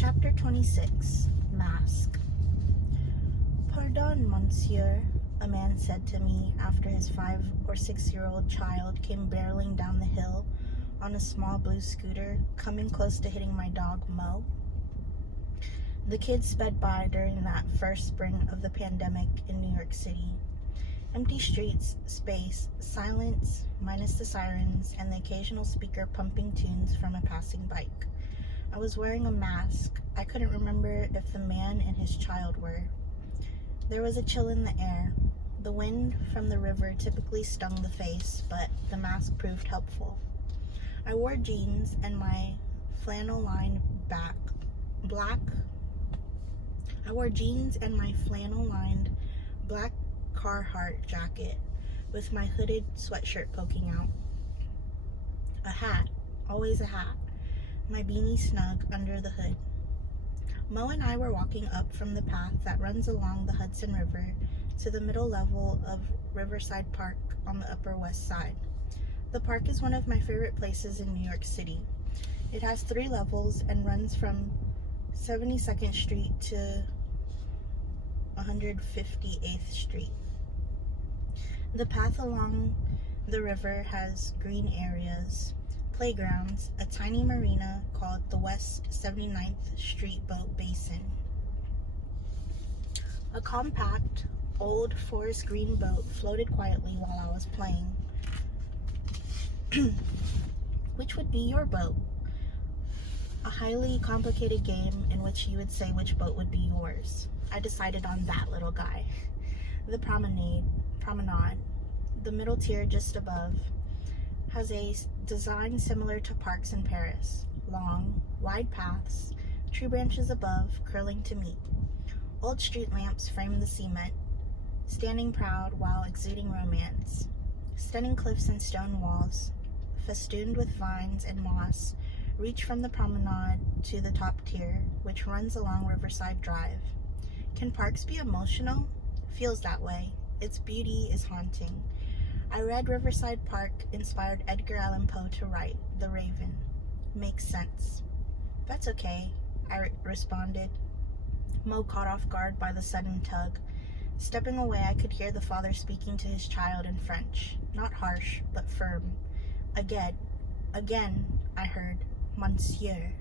Chapter 26, Mask. "Pardon, monsieur," a man said to me after his 5 or 6-year-old child came barreling down the hill on a small blue scooter, coming close to hitting my dog, Mo. The kid sped by during that first spring of the pandemic in New York City. Empty streets, space, silence, minus the sirens and the occasional speaker pumping tunes from a passing bike. I was wearing a mask. I couldn't remember if the man and his child were. There was a chill in the air. The wind from the river typically stung the face, but the mask proved helpful. I wore jeans and my flannel-lined black Carhartt jacket with my hooded sweatshirt poking out. A hat, always a hat, my beanie snug under the hood. Mo and I were walking up from the path that runs along the Hudson River to the middle level of Riverside Park on the Upper West Side. The park is one of my favorite places in New York City. It has 3 levels and runs from 72nd Street to 158th Street. The path along the river has green areas, playgrounds, a tiny marina called the West 79th Street Boat Basin. A compact, old forest green boat floated quietly while I was playing. Which would be your boat? A highly complicated game in which you would say which boat would be yours. I decided on that little guy. The promenade, the middle tier just above, has a design similar to parks in Paris. Long, wide paths, tree branches above curling to meet. Old street lamps frame the cement, standing proud while exuding romance. Stunning cliffs and stone walls, festooned with vines and moss, reach from the promenade to the top tier, which runs along Riverside Drive. Can parks be emotional? Feels that way. Its beauty is haunting. I read Riverside Park inspired Edgar Allan Poe to write The Raven. Makes sense. That's okay, I responded. Mo caught off guard by the sudden tug. Stepping away, I could hear the father speaking to his child in French. Not harsh, but firm. Again, I heard, "Monsieur."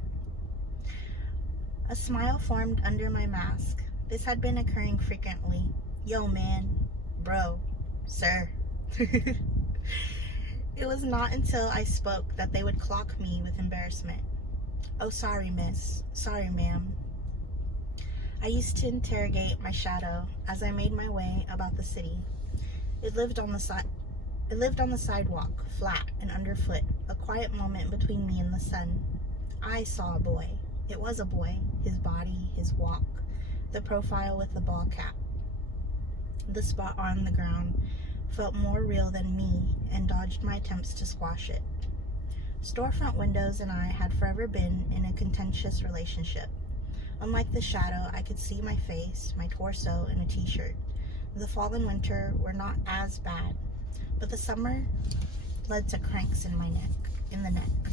A smile formed under my mask. This had been occurring frequently. "Yo, man. Bro. Sir." It was not until I spoke that they would clock me with embarrassment. "Oh, sorry, miss. Sorry, ma'am." I used to interrogate my shadow as I made my way about the city. It lived on the sidewalk, flat and underfoot, a quiet moment between me and the sun. I saw a boy. It was a boy, his body, his walk, the profile with the ball cap. The spot on the ground felt more real than me and dodged my attempts to squash it. Storefront windows and I had forever been in a contentious relationship. Unlike the shadow, I could see my face, my torso, in a t-shirt. The fall and winter were not as bad, but the summer led to cranks in the neck.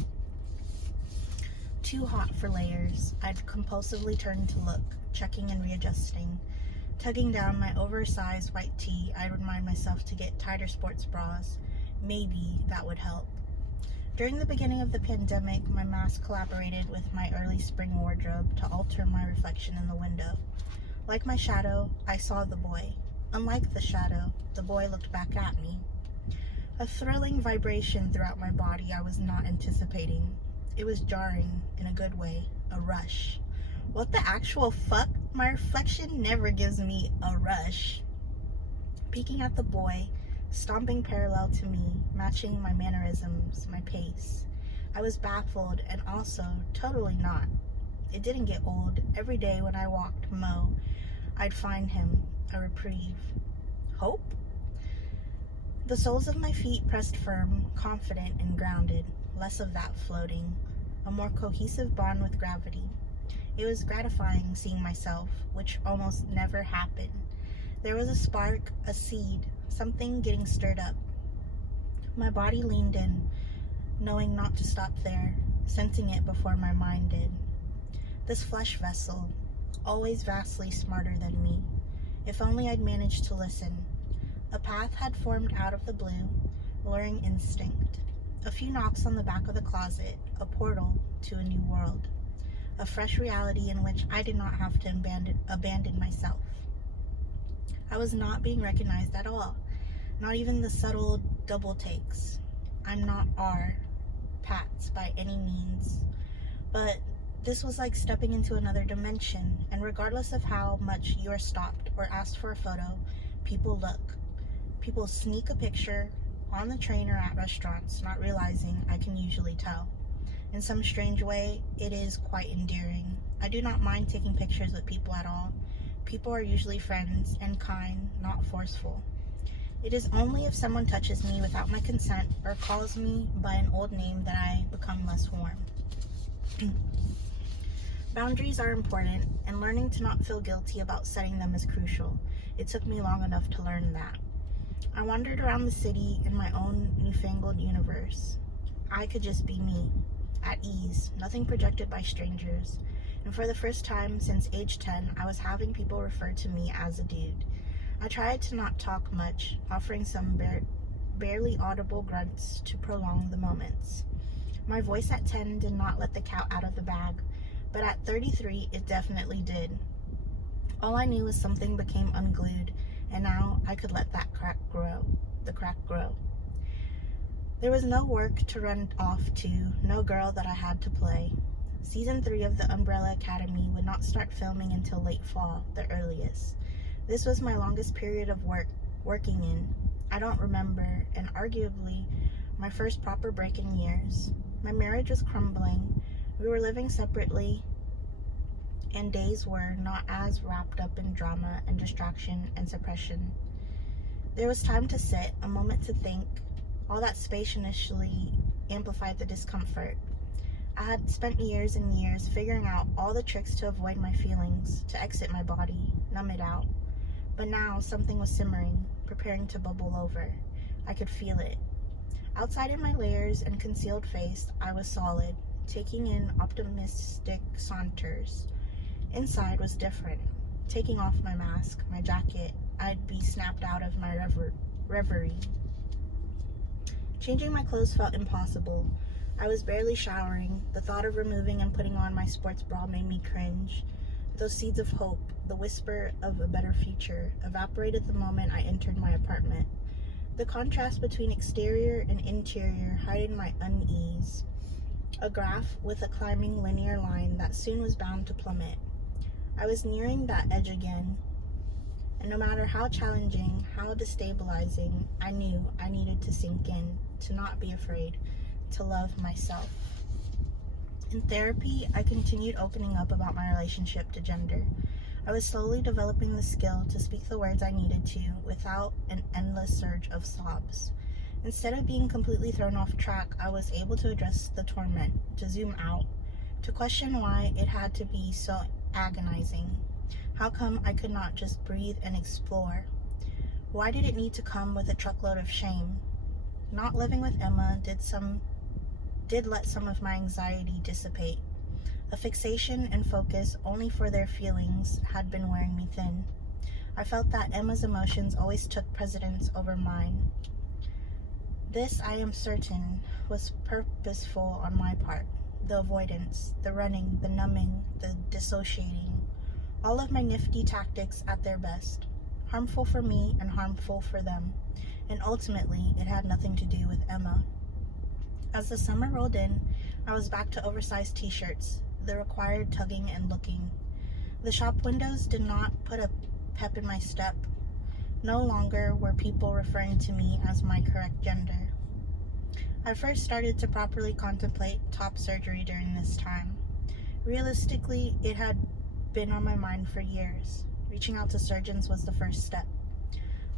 Too hot for layers, I'd compulsively turn to look, checking and readjusting. Tugging down my oversized white tee, I'd remind myself to get tighter sports bras. Maybe that would help. During the beginning of the pandemic, my mask collaborated with my early spring wardrobe to alter my reflection in the window. Like my shadow, I saw the boy. Unlike the shadow, the boy looked back at me. A thrilling vibration throughout my body I was not anticipating. It was jarring, in a good way, a rush. What the actual fuck? My reflection never gives me a rush. Peeking at the boy, stomping parallel to me, matching my mannerisms, my pace. I was baffled and also totally not. It didn't get old. Every day when I walked Mo, I'd find him, a reprieve. Hope? The soles of my feet pressed firm, confident and grounded. Less of that floating. A more cohesive bond with gravity. It was gratifying seeing myself, which almost never happened. There was a spark, a seed, something getting stirred up. My body leaned in, knowing not to stop there, sensing it before my mind did. This flesh vessel, always vastly smarter than me. If only I'd managed to listen. A path had formed out of the blue, luring instinct. A few knocks on the back of the closet, a portal to a new world. A fresh reality in which I did not have to abandon myself. I was not being recognized at all, not even the subtle double takes. I'm not R. Pats by any means, but this was like stepping into another dimension, and regardless of how much you are stopped or asked for a photo, people look. People sneak a picture on the train or at restaurants, not realizing I can usually tell. In some strange way, it is quite endearing. I do not mind taking pictures with people at all. People are usually friends and kind, not forceful. It is only if someone touches me without my consent or calls me by an old name that I become less warm. Boundaries are important, and learning to not feel guilty about setting them is crucial. It took me long enough to learn that. I wandered around the city in my own newfangled universe. I could just be me, at ease, nothing projected by strangers. And for the first time since age 10, I was having people refer to me as a dude. I tried to not talk much, offering some barely audible grunts to prolong the moments. My voice at 10 did not let the cat out of the bag, but at 33, it definitely did. All I knew was something became unglued, and now I could let that crack grow. There was no work to run off to, no girl that I had to play. Season 3 of the Umbrella Academy would not start filming until late fall, the earliest. This was my longest period of working in. I don't remember, and arguably, my first proper break in years. My marriage was crumbling. We were living separately, and days were not as wrapped up in drama and distraction and suppression. There was time to sit, a moment to think. All that space initially amplified the discomfort. I had spent years and years figuring out all the tricks to avoid my feelings, to exit my body, numb it out. But now something was simmering, preparing to bubble over. I could feel it. Outside in my layers and concealed face, I was solid, taking in optimistic saunters. Inside was different. Taking off my mask, my jacket, I'd be snapped out of my reverie. Changing my clothes felt impossible. I was barely showering. The thought of removing and putting on my sports bra made me cringe. Those seeds of hope, the whisper of a better future, evaporated the moment I entered my apartment. The contrast between exterior and interior heightened my unease. A graph with a climbing linear line that soon was bound to plummet. I was nearing that edge again, and no matter how challenging, how destabilizing, I knew I needed to sink in, to not be afraid, to love myself. In therapy, I continued opening up about my relationship to gender. I was slowly developing the skill to speak the words I needed to without an endless surge of sobs. Instead of being completely thrown off track, I was able to address the torment, to zoom out, to question why it had to be so agonizing. How come I could not just breathe and explore? Why did it need to come with a truckload of shame? Not living with Emma did let some of my anxiety dissipate. A fixation and focus only for their feelings had been wearing me thin. I felt that Emma's emotions always took precedence over mine. This, I am certain, was purposeful on my part. The avoidance, the running, the numbing, the dissociating. All of my nifty tactics at their best. Harmful for me and harmful for them. And ultimately, it had nothing to do with Emma. As the summer rolled in, I was back to oversized t-shirts, the required tugging and looking. The shop windows did not put a pep in my step. No longer were people referring to me as my correct gender. I first started to properly contemplate top surgery during this time. Realistically, it had been on my mind for years. Reaching out to surgeons was the first step.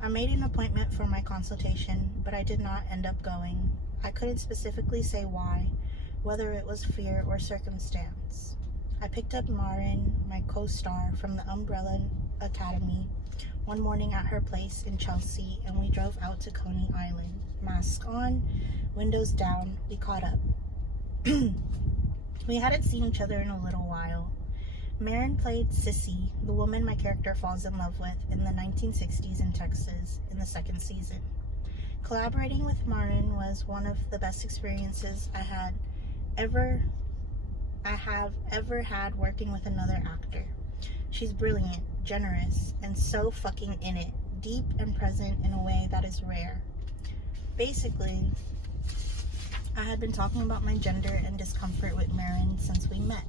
I made an appointment for my consultation, but I did not end up going. I couldn't specifically say why, whether it was fear or circumstance. I picked up Marin, my co-star from the Umbrella Academy, one morning at her place in Chelsea, and we drove out to Coney Island. Mask on, windows down, we caught up. We hadn't seen each other in a little while. Marin played Sissy, the woman my character falls in love with in the 1960s in Texas in the second season. Collaborating with Marin was one of the best experiences I have ever had working with another actor. She's brilliant, generous, and so fucking in it, deep and present in a way that is rare. Basically, I had been talking about my gender and discomfort with Marin since we met.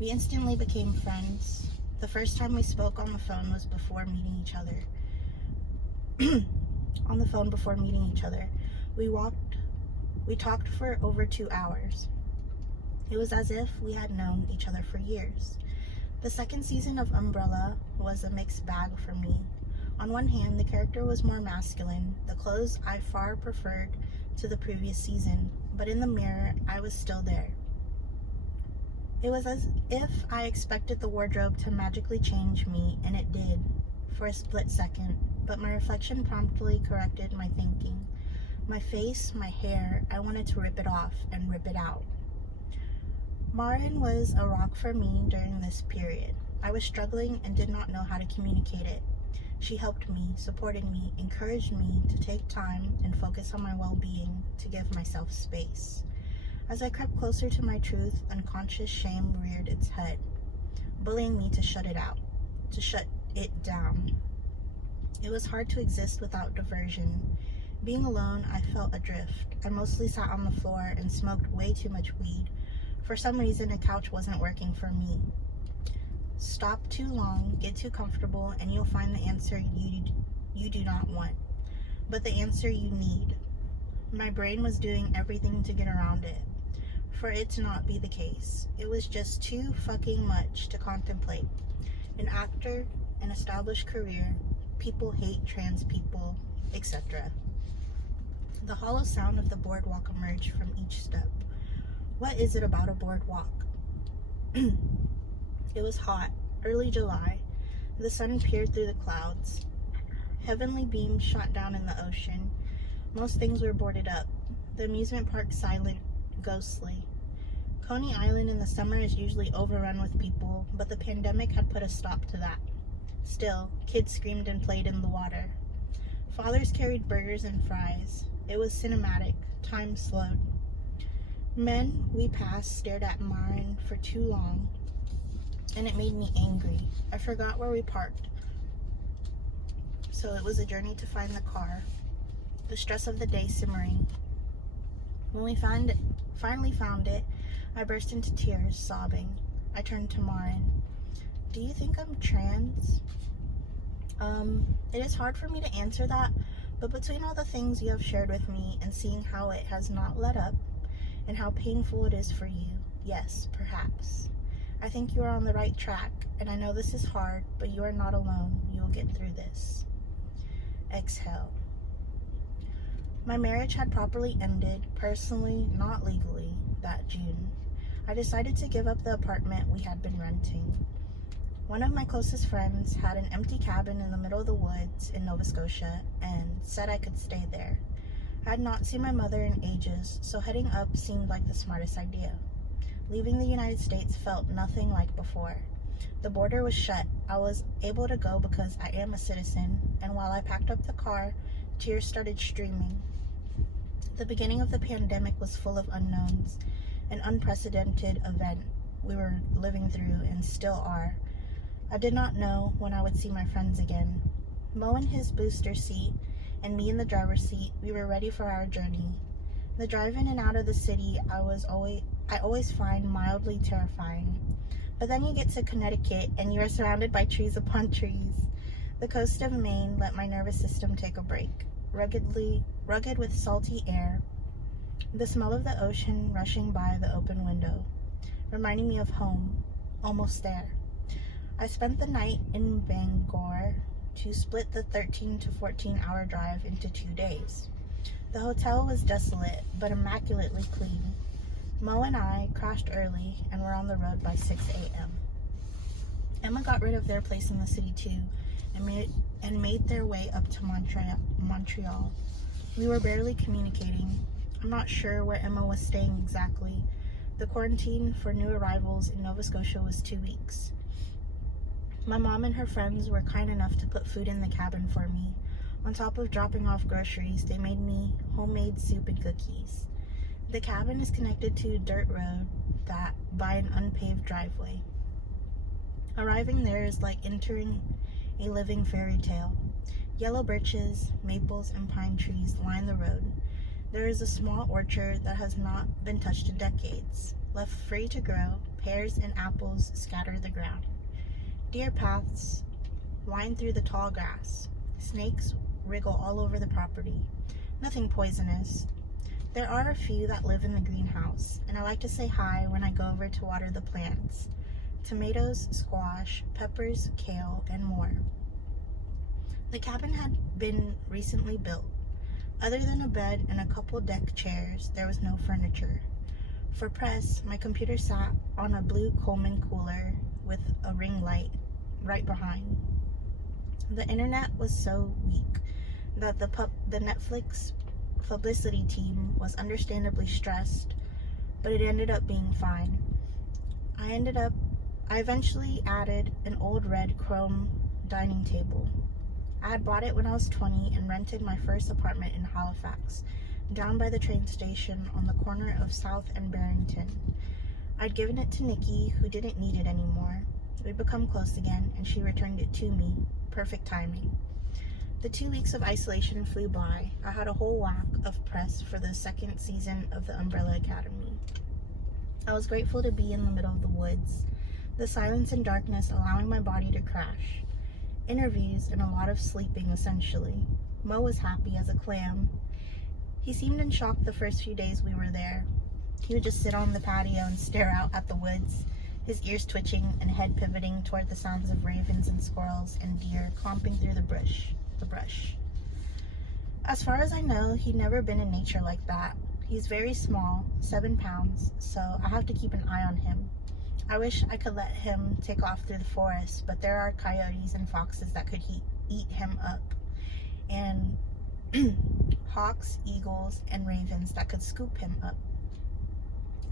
We instantly became friends. The first time we spoke on the phone was before meeting each other. On the phone before meeting each other. We talked for over 2 hours. It was as if we had known each other for years. The second season of Umbrella was a mixed bag for me. On one hand, the character was more masculine, the clothes I far preferred to the previous season, but in the mirror, I was still there. It was as if I expected the wardrobe to magically change me, and it did, for a split second, but my reflection promptly corrected my thinking. My face, my hair, I wanted to rip it off and rip it out. Marin was a rock for me during this period. I was struggling and did not know how to communicate it. She helped me, supported me, encouraged me to take time and focus on my well-being, to give myself space. As I crept closer to my truth, unconscious shame reared its head, bullying me to shut it out, to shut it down. It was hard to exist without diversion. Being alone, I felt adrift. I mostly sat on the floor and smoked way too much weed. For some reason, a couch wasn't working for me. Stop too long, get too comfortable, and you'll find the answer you do not want, but the answer you need. My brain was doing everything to get around it, for it to not be the case. It was just too fucking much to contemplate. An actor, an established career, people hate trans people, etc. The hollow sound of the boardwalk emerged from each step. What is it about a boardwalk? It was hot, early July. The sun peered through the clouds. Heavenly beams shot down in the ocean. Most things were boarded up. The amusement park silent, ghostly. Coney Island in the summer is usually overrun with people, but the pandemic had put a stop to that. Still, kids screamed and played in the water. Fathers carried burgers and fries. It was cinematic. Time slowed. Men we passed stared at Marin for too long, and it made me angry. I forgot where we parked, so it was a journey to find the car, the stress of the day simmering. When we finally found it, I burst into tears, sobbing. I turned to Marin. Do you think I'm trans? It is hard for me to answer that, but between all the things you have shared with me and seeing how it has not let up, and how painful it is for you, yes, perhaps. I think you are on the right track, and I know this is hard, but you are not alone. You will get through this. Exhale. My marriage had properly ended, personally, not legally, that June. I decided to give up the apartment we had been renting. One of my closest friends had an empty cabin in the middle of the woods in Nova Scotia and said I could stay there. I had not seen my mother in ages, so heading up seemed like the smartest idea. Leaving the United States felt nothing like before. The border was shut. I was able to go because I am a citizen, and while I packed up the car, tears started streaming. The beginning of the pandemic was full of unknowns, an unprecedented event we were living through and still are. I did not know when I would see my friends again. Mo in his booster seat, and me in the driver's seat, we were ready for our journey. The drive in and out of the city I always find mildly terrifying. But then you get to Connecticut and you are surrounded by trees upon trees. The coast of Maine let my nervous system take a break. Rugged with salty air. The smell of the ocean rushing by the open window, reminding me of home, almost there. I spent the night in Bangor to split the 13 to 14 hour drive into 2 days. The hotel was desolate, but immaculately clean. Mo and I crashed early and were on the road by 6 a.m. Emma got rid of their place in the city too, and made their way up to Montreal. We were barely communicating. I'm not sure where Emma was staying exactly, The quarantine for new arrivals in Nova Scotia was 2 weeks. My mom and her friends were kind enough to put food in the cabin for me. On top of dropping off groceries, they made me homemade soup and cookies. The cabin is connected to a dirt road that by an unpaved driveway. Arriving there is like entering a living fairy tale. Yellow birches, maples, and pine trees line the road. There is a small orchard that has not been touched in decades. Left free to grow, pears and apples scatter the ground. Deer paths wind through the tall grass. Snakes wriggle all over the property. Nothing poisonous. There are a few that live in the greenhouse, and I like to say hi when I go over to water the plants. Tomatoes, squash, peppers, kale, and more. The cabin had been recently built. Other than a bed and a couple deck chairs, there was no furniture. For press, my computer sat on a blue Coleman cooler with a ring light right behind. The internet was so weak that the Netflix publicity team was understandably stressed, but it ended up being fine. I eventually added an old red chrome dining table. I had bought it when I was 20 and rented my first apartment in Halifax, down by the train station on the corner of South and Barrington. I'd given it to Nikki, who didn't need it anymore. We'd become close again, and she returned it to me. Perfect timing. The 2 weeks of isolation flew by. I had a whole whack of press for the second season of the Umbrella Academy. I was grateful to be in the middle of the woods, the silence and darkness allowing my body to crash. Interviews and a lot of sleeping, essentially. Mo was happy as a clam. He seemed in shock the first few days we were there. He would just sit on the patio and stare out at the woods, his ears twitching and head pivoting toward the sounds of ravens and squirrels and deer clomping through the brush. As far as I know, he'd never been in nature like that. He's very small, 7 pounds, so I have to keep an eye on him. I wish I could let him take off through the forest, but there are coyotes and foxes that could eat him up, and hawks, eagles, and ravens that could scoop him up.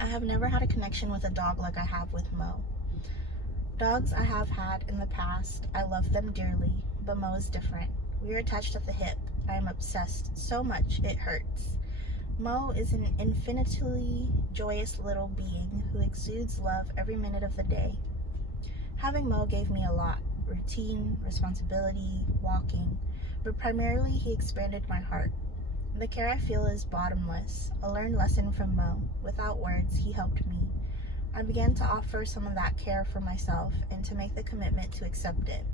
I have never had a connection with a dog like I have with Mo. Dogs I have had in the past, I love them dearly, but Mo is different. We are attached at the hip. I am obsessed so much it hurts. Mo is an infinitely joyous little being who exudes love every minute of the day. Having Mo gave me a lot: routine, responsibility, walking, but primarily he expanded my heart. The care I feel is bottomless, a learned lesson from Mo. Without words, he helped me. I began to offer some of that care for myself and to make the commitment to accept it.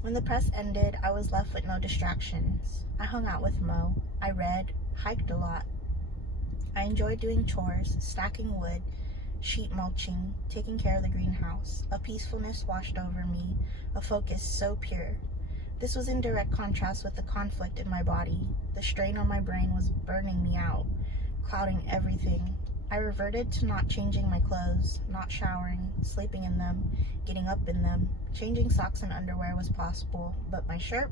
When the press ended, I was left with no distractions. I hung out with Mo. I read, hiked a lot. I enjoyed doing chores, stacking wood, sheet mulching, taking care of the greenhouse. A peacefulness washed over me, a focus so pure. This was in direct contrast with the conflict in my body. The strain on my brain was burning me out, clouding everything. I reverted to not changing my clothes, not showering, sleeping in them, getting up in them. Changing socks and underwear was possible, but my shirt?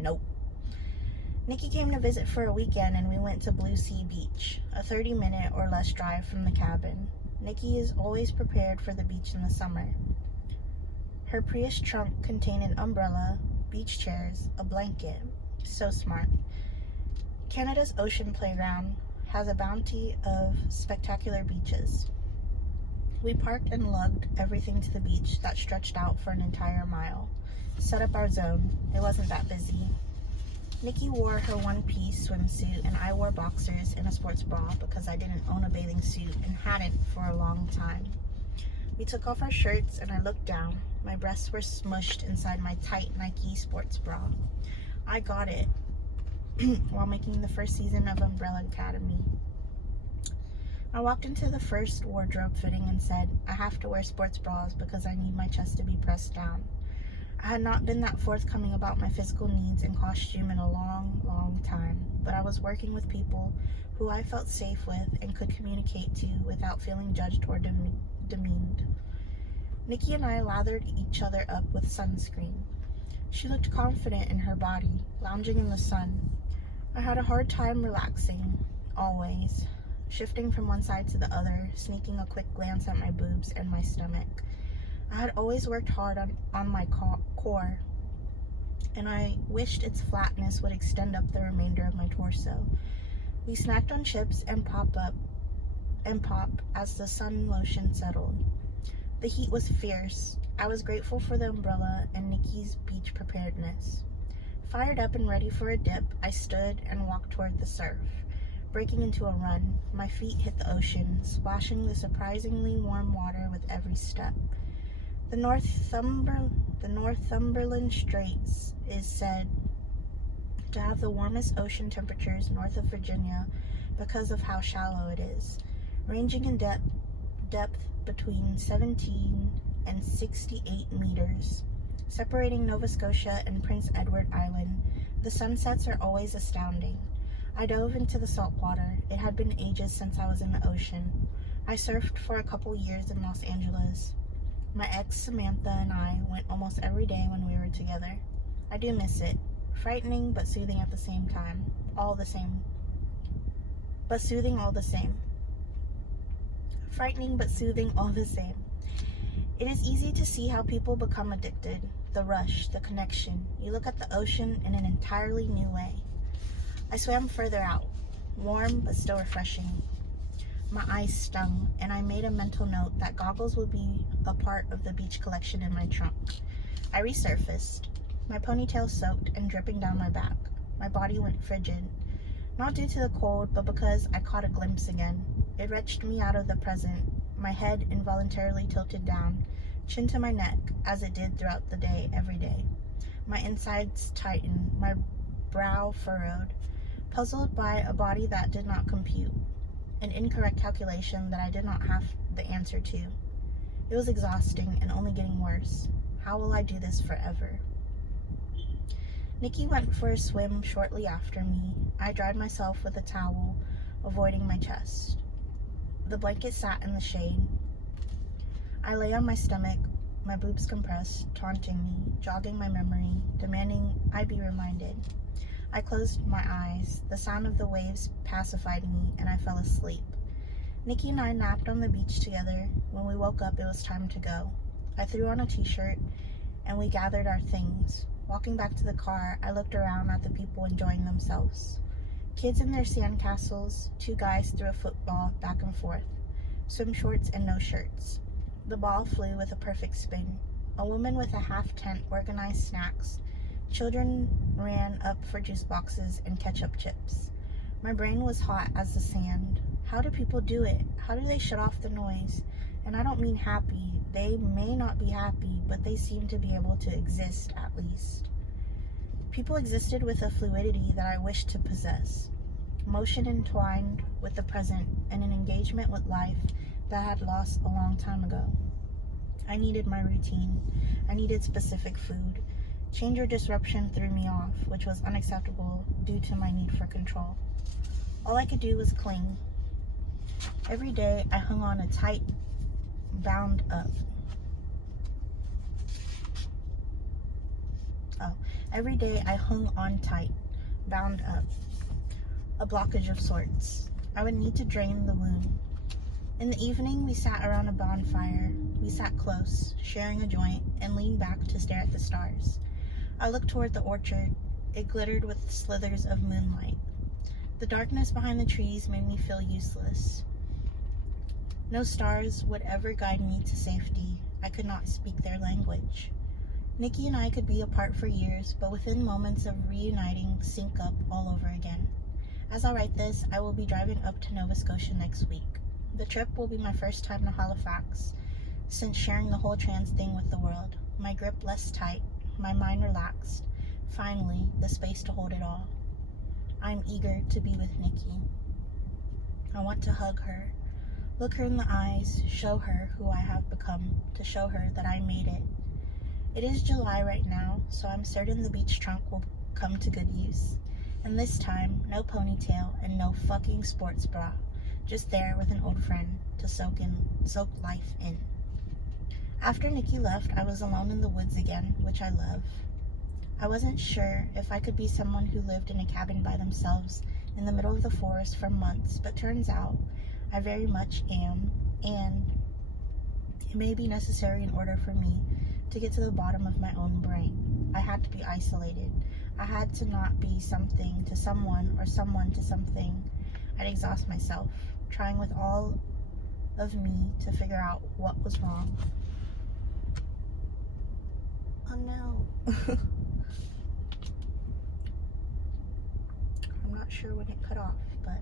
Nope. Nikki came to visit for a weekend and we went to Blue Sea Beach, a 30-minute or less drive from the cabin. Nikki is always prepared for the beach in the summer. Her Prius trunk contained an umbrella, beach chairs, a blanket. So smart. Canada's ocean playground has a bounty of spectacular beaches. We parked and lugged everything to the beach that stretched out for an entire mile. Set up our zone. It wasn't that busy. Nikki wore her one-piece swimsuit and I wore boxers and a sports bra because I didn't own a bathing suit and hadn't for a long time. We took off our shirts and I looked down. My breasts were smushed inside my tight Nike sports bra. I got it while making the first season of Umbrella Academy. I walked into the first wardrobe fitting and said, I have to wear sports bras because I need my chest to be pressed down. I had not been that forthcoming about my physical needs in costume in a long, long time, but I was working with people who I felt safe with and could communicate to without feeling judged or demeaned. Nikki and I lathered each other up with sunscreen. She looked confident in her body, lounging in the sun. I had a hard time relaxing, always. shifting from one side to the other, sneaking a quick glance at my boobs and my stomach. I had always worked hard on my core, and I wished its flatness would extend up the remainder of my torso. We snacked on chips and pop as the sun lotion settled. The heat was fierce. I was grateful for the umbrella and Nikki's beach preparedness. Fired up and ready for a dip, I stood and walked toward the surf. Breaking into a run, my feet hit the ocean, splashing the surprisingly warm water with every step. The Northumberland Straits is said to have the warmest ocean temperatures north of Virginia because of how shallow it is, ranging in depth between 17 and 68 meters. Separating Nova Scotia and Prince Edward Island, the sunsets are always astounding. I dove into the salt water. It had been ages since I was in the ocean. I surfed for a couple years in Los Angeles. My ex Samantha and I went almost every day when we were together. I do miss it. Frightening but soothing at the same time. Soothing all the same. Frightening but soothing all the same. It is easy to see how people become addicted. The rush, the connection. You look at the ocean in an entirely new way. I swam further out. Warm but still refreshing. My eyes stung, and I made a mental note that goggles would be a part of the beach collection in my trunk. I resurfaced, my ponytail soaked and dripping down my back. My body went frigid, not due to the cold, but because I caught a glimpse again. It wrenched me out of the present, my head involuntarily tilted down, chin to my neck, as it did throughout the day, every day. My insides tightened, my brow furrowed, puzzled by a body that did not compute. An incorrect calculation that I did not have the answer to. It was exhausting and only getting worse. How will I do this forever? Nikki went for a swim shortly after me. I dried myself with a towel, avoiding my chest. The blanket sat in the shade. I lay on my stomach, my boobs compressed, taunting me, jogging my memory, demanding I be reminded. I closed my eyes. The sound of the waves pacified me, and I fell asleep. Nikki and I napped on the beach together. When we woke up, it was time to go. I threw on a t-shirt, and we gathered our things. Walking back to the car, I looked around at the people enjoying themselves. Kids in their sandcastles, 2 guys threw a football back and forth, swim shorts and no shirts. The ball flew with a perfect spin. A woman with a half tent organized snacks. Children ran up for juice boxes and ketchup chips. My brain was hot as the sand. How do people do it? How do they shut off the noise? And I don't mean happy. They may not be happy, but they seem to be able to exist, at least. People existed with a fluidity that I wished to possess. Motion entwined with the present and an engagement with life that I had lost a long time ago. I needed my routine. I needed specific food. Change or disruption threw me off, which was unacceptable due to my need for control. All I could do was cling. Every day I hung on tight, bound up. A blockage of sorts. I would need to drain the wound. In the evening, we sat around a bonfire. We sat close, sharing a joint, and leaned back to stare at the stars. I looked toward the orchard. It glittered with slithers of moonlight. The darkness behind the trees made me feel useless. No stars would ever guide me to safety. I could not speak their language. Nikki and I could be apart for years, but within moments of reuniting, sync up all over again. As I write this, I will be driving up to Nova Scotia next week. The trip will be my first time to Halifax since sharing the whole trans thing with the world. My grip less tight, my mind relaxed. Finally, the space to hold it all. I'm eager to be with Nikki. I want to hug her, look her in the eyes, show her who I have become, to show her that I made it. It is July right now, so I'm certain the beach trunk will come to good use. And this time, no ponytail and no fucking sports bra. Just there with an old friend to soak life in. After Nikki left, I was alone in the woods again, which I love. I wasn't sure if I could be someone who lived in a cabin by themselves in the middle of the forest for months, but turns out I very much am, and it may be necessary in order for me to get to the bottom of my own brain. I had to be isolated. I had to not be something to someone or someone to something. I'd exhaust myself, trying with all of me to figure out what was wrong. Oh no. I'm not sure when it cut off, but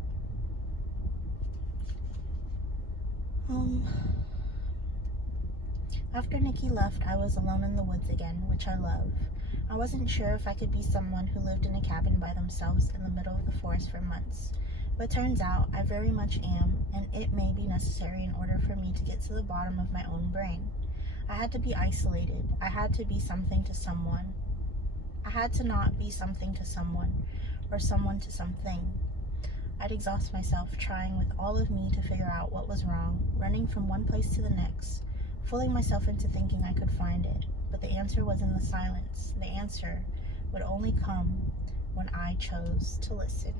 after Nikki left, I was alone in the woods again, which I love. I wasn't sure if I could be someone who lived in a cabin by themselves in the middle of the forest for months, but turns out I very much am, and it may be necessary in order for me to get to the bottom of my own brain. I had to be isolated. I had to be something to someone. I had to not be something to someone, or someone to something. I'd exhaust myself trying with all of me to figure out what was wrong, running from one place to the next, fooling myself into thinking I could find it. But the answer was in the silence. The answer would only come when I chose to listen.